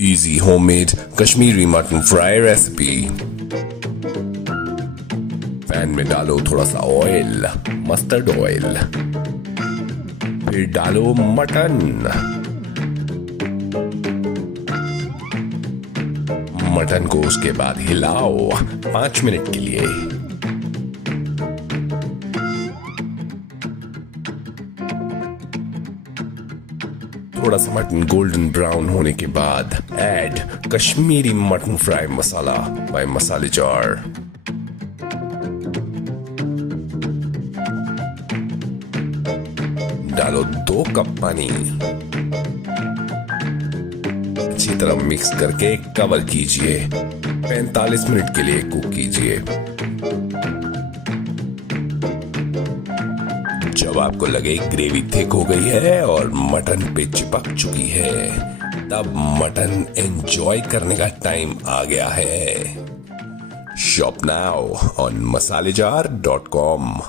Easy homemade Kashmiri Mutton Fry recipe. Pan में डालो थोड़ा सा ऑयल, मस्टर्ड ऑयल, फिर डालो मटन। मटन को उसके बाद हिलाओ 5 मिनट के लिए। थोड़ा सा मटन गोल्डन ब्राउन होने के बाद ऐड कश्मीरी मटन फ्राई मसाला बाय मसालेजार। डालो 2 कप पानी। अच्छी तरह मिक्स करके कवर कीजिए। 45 मिनट के लिए कुक कीजिए। जब आपको लगे ग्रेवी थिक हो गई है और मटन पे चिपक चुकी है, तब मटन एंजॉय करने का टाइम आ गया है। Shop now on masalejar.com।